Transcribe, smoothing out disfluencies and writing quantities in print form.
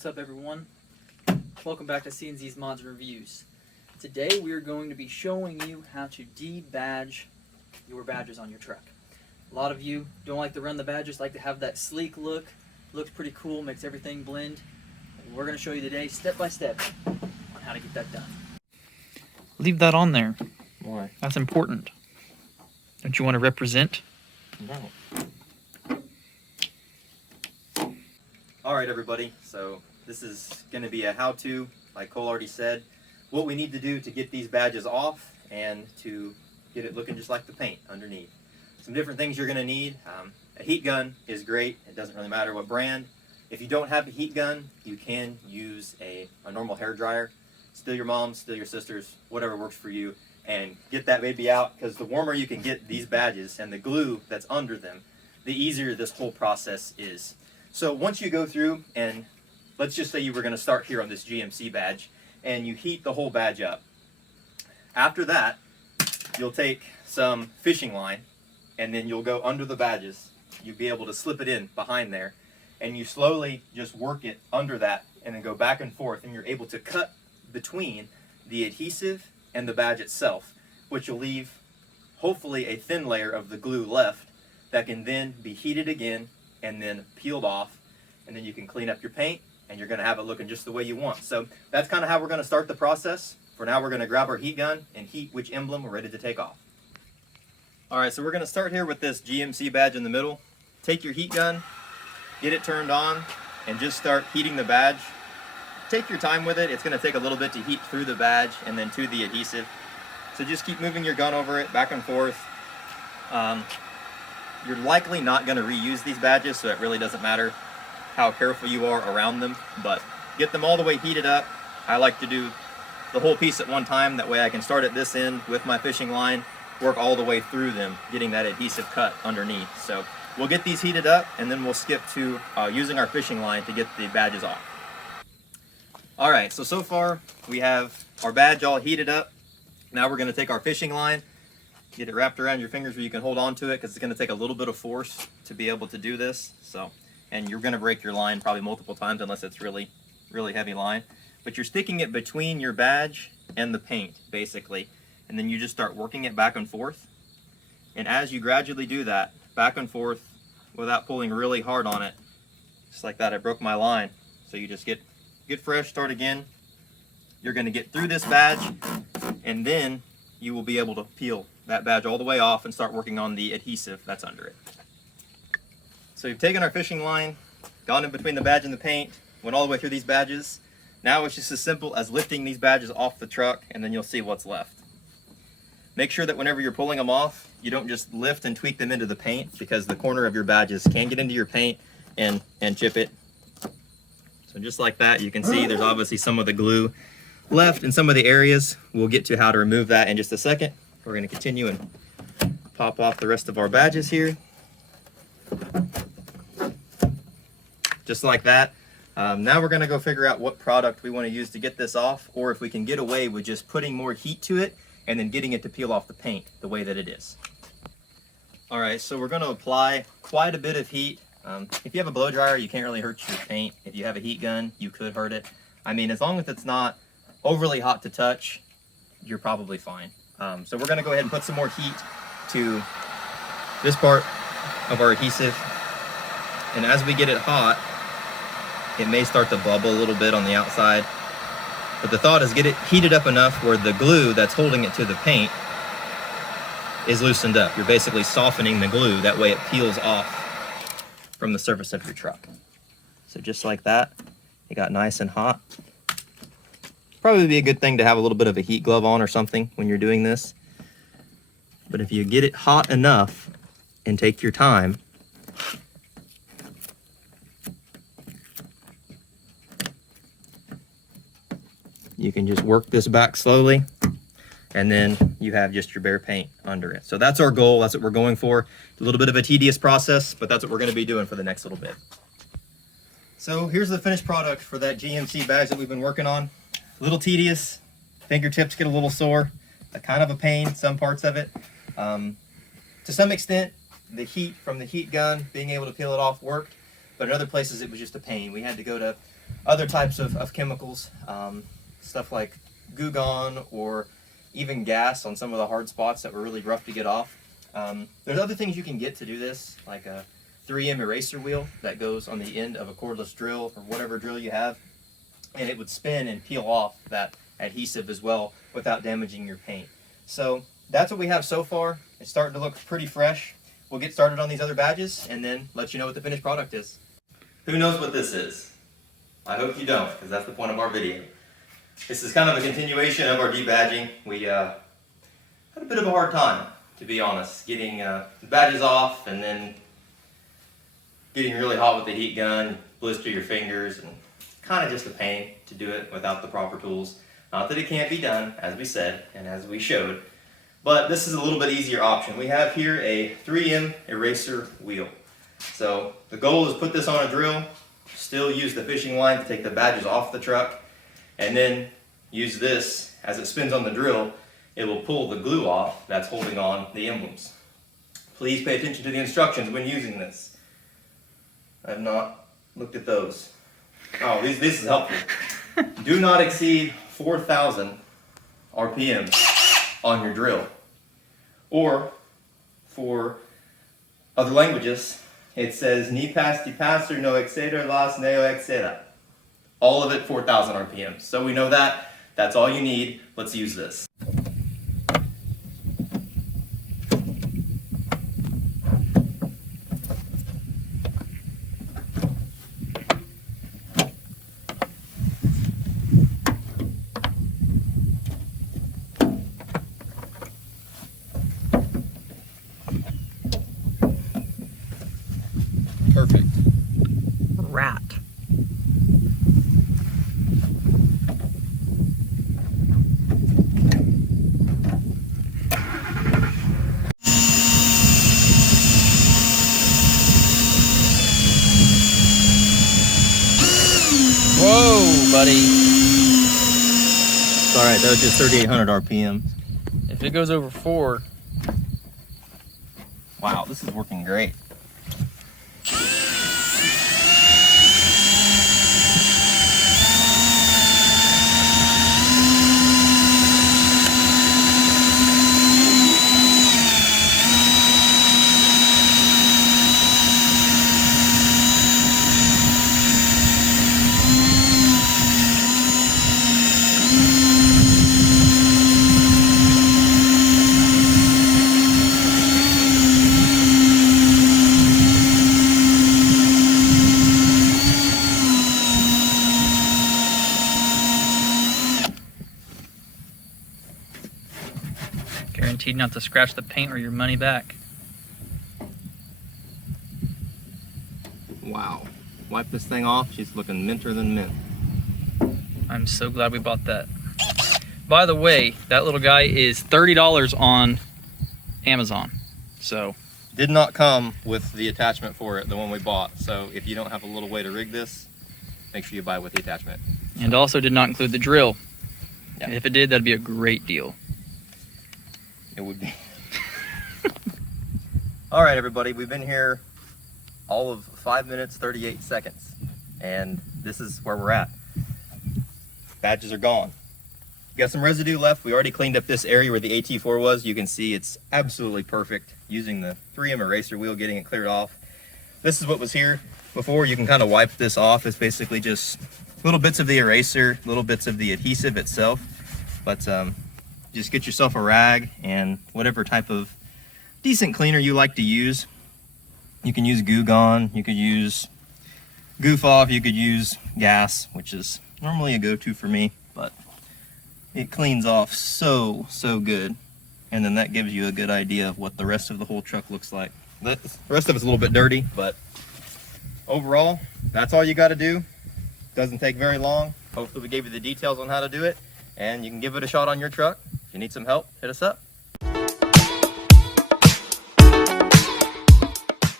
What's up, everyone? Welcome back to C&Z's Mods Reviews. Today we are going to be showing you how to debadge your badges on your truck. A lot of you don't like to run the badges, like to have that sleek look. Looks pretty cool, makes everything blend. And we're going to show you today, step by step, on how to get that done. Leave that on there. Why? That's important. Don't you want to represent? No. Alright, everybody, so this is going to be a how-to, like Cole already said, what we need to do to get these badges off and to get it looking just like the paint underneath. Some different things you're going to need. A heat gun is great. It doesn't really matter what brand. If you don't have a heat gun, you can use a normal hair dryer. Steal your mom's, steal your sister's, whatever works for you, and get that baby out, because the warmer you can get these badges and the glue that's under them, the easier this whole process is. So once you go through, and let's just say you were going to start here on this GMC badge, and you heat the whole badge up. After that, you'll take some fishing line, and then you'll go under the badges. You'll be able to slip it in behind there, and you slowly just work it under that, and then go back and forth, and you're able to cut between the adhesive and the badge itself, which will leave hopefully a thin layer of the glue left that can then be heated again and then peeled off, and then you can clean up your paint and you're going to have it looking just the way you want. So that's kind of how we're going to start the process. For now, we're going to grab our heat gun and heat which emblem we're ready to take off. Alright, so we're going to start here with this GMC badge in the middle. Take your heat gun, get it turned on, and just start heating the badge. Take your time with it. It's going to take a little bit to heat through the badge and then to the adhesive. So just keep moving your gun over it back and forth. You're likely not going to reuse these badges, so it really doesn't matter how careful you are around them, but get them all the way heated up. I like to do the whole piece at one time, that way I can start at this end with my fishing line, work all the way through them, getting that adhesive cut underneath. So we'll get these heated up, and then we'll skip to using our fishing line to get the badges off. Alright, so far we have our badge all heated up. Now we're going to take our fishing line, get it wrapped around your fingers where you can hold on to it, because it's going to take a little bit of force to be able to do this. And you're going to break your line probably multiple times unless it's really heavy line. But you're sticking it between your badge and the paint, basically. And then you just start working it back and forth. And as you gradually do that, back and forth, without pulling really hard on it, just like that, I broke my line. So you just get fresh, start again. You're going to get through this badge, and then you will be able to peel that badge all the way off and start working on the adhesive that's under it. So you've taken our fishing line, gone in between the badge and the paint, went all the way through these badges. Now it's just as simple as lifting these badges off the truck, and then you'll see what's left. Make sure that whenever you're pulling them off, you don't just lift and tweak them into the paint, because the corner of your badges can get into your paint and chip it. So just like that, you can see there's obviously some of the glue left in some of the areas. We'll get to how to remove that in just a second. We're going to continue and pop off the rest of our badges here. Just like that. Now we're going to go figure out what product we want to use to get this off, or if we can get away with just putting more heat to it and then getting it to peel off the paint the way that it is. Alright, so we're going to apply quite a bit of heat. If you have a blow dryer, you can't really hurt your paint. If you have a heat gun, you could hurt it. I mean, as long as it's not overly hot to touch, you're probably fine. So we're going to go ahead and put some more heat to this part of our adhesive. And as we get it hot, it may start to bubble a little bit on the outside. But the thought is get it heated up enough where the glue that's holding it to the paint is loosened up. You're basically softening the glue, that way it peels off from the surface of your truck. So just like that, it got nice and hot. Probably be a good thing to have a little bit of a heat glove on or something when you're doing this. But if you get it hot enough and take your time, you can just work this back slowly, and then you have just your bare paint under it. So that's our goal. That's what we're going for. A little bit of a tedious process, but that's what we're going to be doing for the next little bit. So here's the finished product for that GMC badge that we've been working on. A little tedious, fingertips get a little sore, kind of a pain, some parts of it. To some extent, the heat from the heat gun, being able to peel it off, worked, but in other places it was just a pain. We had to go to other types of chemicals, stuff like Goo Gone or even gas on some of the hard spots that were really rough to get off. There's other things you can get to do this, like a 3M eraser wheel that goes on the end of a cordless drill or whatever drill you have, and it would spin and peel off that adhesive as well without damaging your paint. So that's what we have so far. It's starting to look pretty fresh. We'll get started on these other badges and then let you know what the finished product is. Who knows what this is? I hope you don't, because that's the point of our video. This is kind of a continuation of our debadging. We had a bit of a hard time, to be honest, getting the badges off and then getting really hot with the heat gun, blister your fingers, and kind of just a pain to do it without the proper tools. Not that it can't be done, as we said and as we showed, but this is a little bit easier option. We have here a 3M eraser wheel. So the goal is put this on a drill, still use the fishing line to take the badges off the truck, and then use this as it spins on the drill. It will pull the glue off that's holding on the emblems. Please pay attention to the instructions when using this. I have not looked at those. Oh, this is helpful. Do not exceed 4,000 RPMs on your drill. Or, for other languages, it says ni pasti passer no exceder las neo exceda. All of it 4,000 RPMs. So we know that. That's all you need. Let's use this. Perfect. Rat. Whoa, buddy. It's all right. That was just 3,800 RPM. If it goes over 4, Wow, this is working great. guaranteed not to scratch the paint or your money back. Wow. Wipe this thing off. She's looking minter than mint. I'm so glad we bought that. By the way, that little guy is $30 on Amazon. So Did not come with the attachment for it, the one we bought. So if you don't have a little way to rig this, make sure you buy it with the attachment. and also did not include the drill. Yeah. If it did, that'd be a great deal. It would be. All right, everybody, we've been here all of 5 minutes, 38 seconds, and this is where we're at. Badges are gone. Got some residue left. We already cleaned up this area where the AT4 was. You can see it's absolutely perfect using the 3M eraser wheel, getting it cleared off. This is what was here before. You can kind of wipe this off. It's basically just little bits of the eraser, little bits of the adhesive itself. But just get yourself a rag and whatever type of decent cleaner you like to use. You can use Goo Gone, you could use Goof Off, you could use gas, which is normally a go-to for me, but it cleans off so good. And then that gives you a good idea of what the rest of the whole truck looks like. The rest of it's a little bit dirty, but overall, that's all you got to do. Doesn't take very long. Hopefully we gave you the details on how to do it, and you can give it a shot on your truck. If you need some help, hit us up.